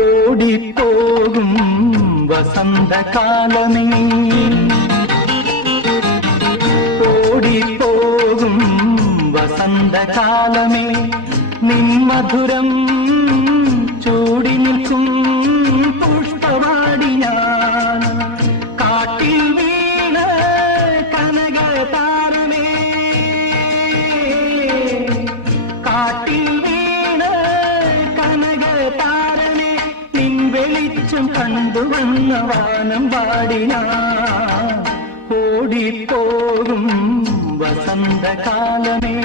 ഓടിപ്പോകും വസന്തകാലമേ, ഓടിപ്പോകും വസന്തകാലമേ, നിൻ മധുരം ചൂടി നിൽക്കും പുഷ്പവാടി ഞാൻ. കാട്ടിൽ വീണ കനകതാരമേ, കാട്ടിൽ വീണ കനകതാരമേ, നിൻ വെളിച്ചം കണ്ടുവന്ന വാനം പാടി ഞാൻ. ഓടിപ്പോകും വസന്തകാലമേ.